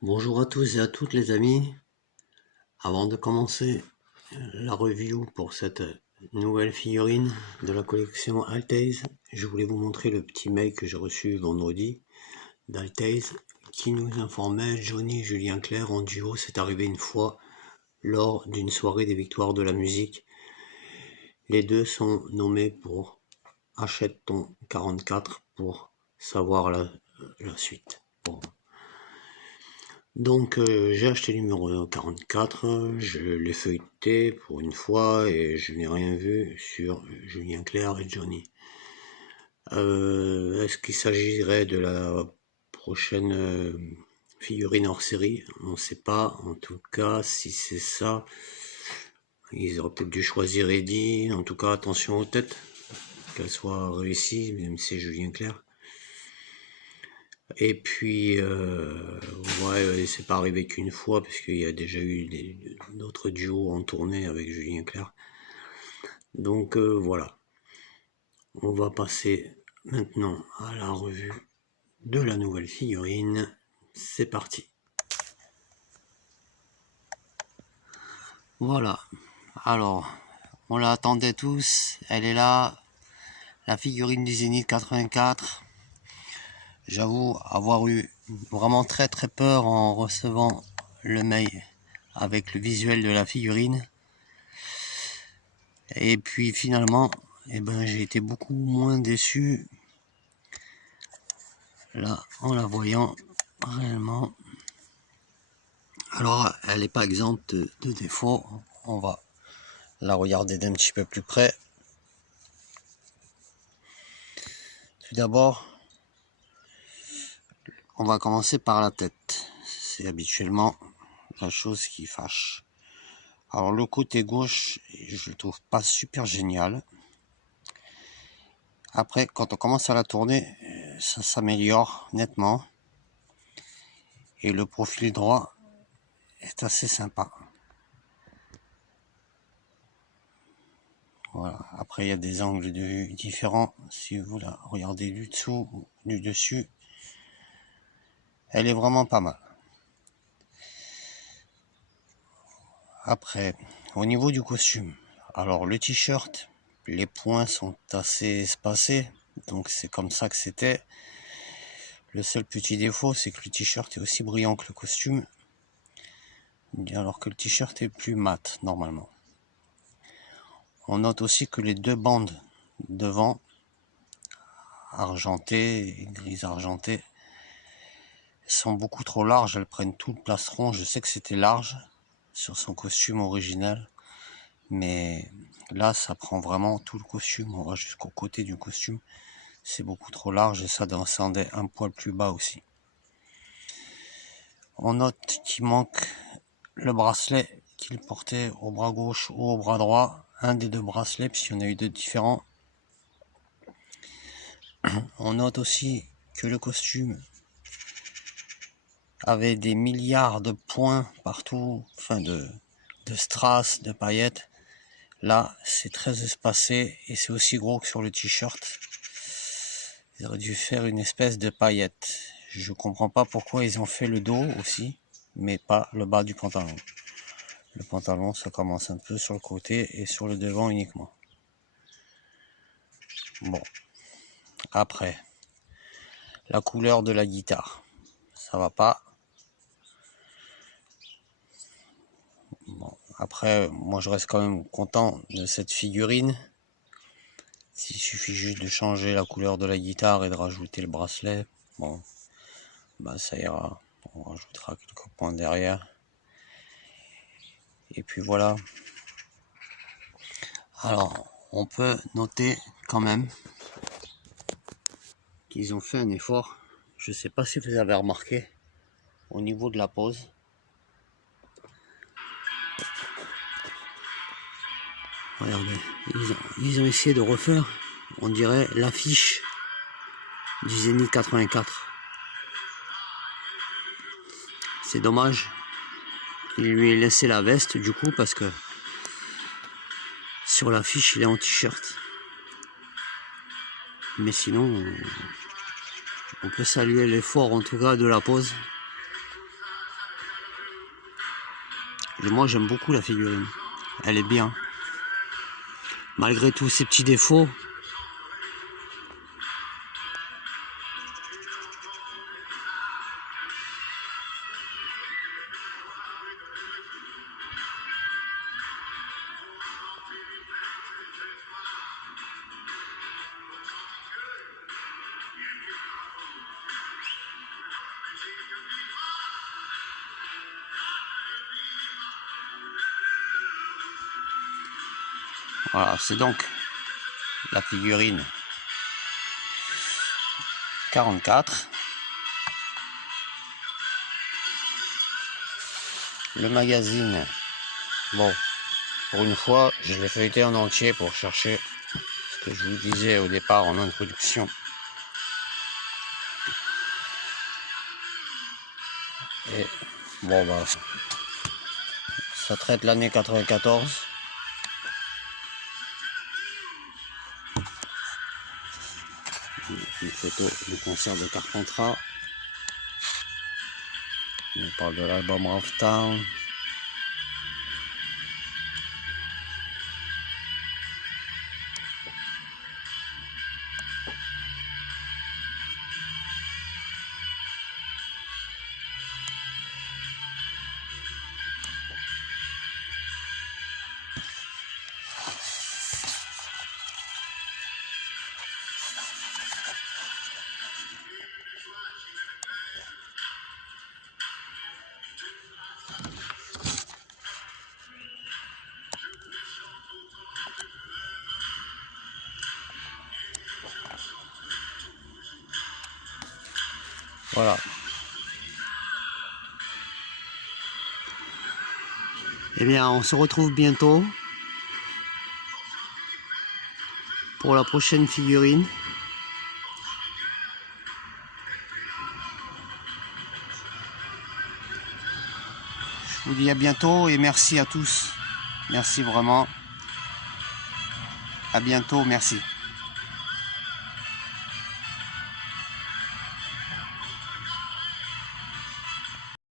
Bonjour à tous et à toutes les amis. Avant de commencer la review pour cette nouvelle figurine de la collection Altaze, je voulais vous montrer le petit mail que j'ai reçu vendredi d'Altaze qui nous informait Johnny et Julien Clerc en duo. C'est arrivé une fois lors d'une soirée des victoires de la musique. Les deux sont nommés pour Achète ton 44 pour savoir la suite. Bon. Donc j'ai acheté le numéro 44, je l'ai feuilleté pour une fois et je n'ai rien vu sur Julien Clerc et Johnny. Est-ce qu'il s'agirait de la prochaine figurine hors série? On ne sait pas. En tout cas, si c'est ça, ils auraient peut-être dû choisir Eddie. En tout cas, attention aux têtes, qu'elles soient réussies, même si c'est Julien Clerc. Et puis, ouais, c'est pas arrivé qu'une fois, parce qu'il y a déjà eu d'autres duos en tournée avec Julien Clerc. Donc voilà, on va passer maintenant à la revue de la nouvelle figurine. C'est parti. Voilà, alors, on l'attendait tous, elle est là, la figurine du Zénith 84. J'avoue avoir eu vraiment très peur en recevant le mail avec le visuel de la figurine. Et puis finalement, j'ai été beaucoup moins déçu là en la voyant réellement. Alors elle n'est pas exempte de défauts. On va la regarder d'un petit peu plus près. Tout d'abord, on va commencer par la tête. C'est habituellement la chose qui fâche. Alors le côté gauche, je le trouve pas super génial. Après, quand on commence à la tourner, ça s'améliore nettement. Et le profil droit est assez sympa. Voilà. Après, il y a des angles de vue différents. Si vous la regardez du dessous ou du dessus, elle est vraiment pas mal. Après, au niveau du costume, alors le t-shirt, les points sont assez espacés, donc c'est comme ça que c'était. Le seul petit défaut, c'est que le t-shirt est aussi brillant que le costume, alors que le t-shirt est plus mat normalement. On note aussi que les deux bandes devant, argentées et grises argentées, sont beaucoup trop larges, elles prennent tout le plastron. Je sais que c'était large sur son costume original, mais là ça prend vraiment tout le costume, on va jusqu'au côté du costume, c'est beaucoup trop large et ça descendait un poil plus bas aussi. On note qu'il manque le bracelet qu'il portait au bras gauche ou au bras droit, un des deux bracelets, puisqu'il y en a eu deux différents. On note aussi que le costume avait des milliards de points partout, enfin de strass, de paillettes. Là, c'est très espacé et c'est aussi gros que sur le t-shirt. Ils auraient dû faire une espèce de paillette. Je comprends pas pourquoi ils ont fait le dos aussi, mais pas le bas du pantalon. Le pantalon, ça commence un peu sur le côté et sur le devant uniquement. Bon. Après, la couleur de la guitare. Ça va pas. Bon. Après, moi je reste quand même content de cette figurine. S'il suffit juste de changer la couleur de la guitare et de rajouter le bracelet, bon, bah ça ira. On rajoutera quelques points derrière. Et puis voilà. Alors, on peut noter quand même qu'ils ont fait un effort. Je ne sais pas si vous avez remarqué au niveau de la pose. Regardez, ils ont essayé de refaire, on dirait, l'affiche du Zénith 84. C'est dommage qu'il lui ait laissé la veste du coup, parce que sur l'affiche il est en t-shirt. Mais sinon, on peut saluer l'effort en tout cas de la pose. Et moi j'aime beaucoup la figurine. Elle est bien. Malgré tous ses petits défauts. Voilà, c'est donc la figurine 44. Le magazine, bon, pour une fois, je l'ai feuilleté en entier pour chercher ce que je vous disais au départ en introduction. Et bon, bah, ça traite l'année 94. Une photo du concert de Carpentras. On parle de l'album Raftown. Voilà. Eh bien, on se retrouve bientôt pour la prochaine figurine. Je vous dis à bientôt et merci à tous. Merci vraiment. À bientôt, merci.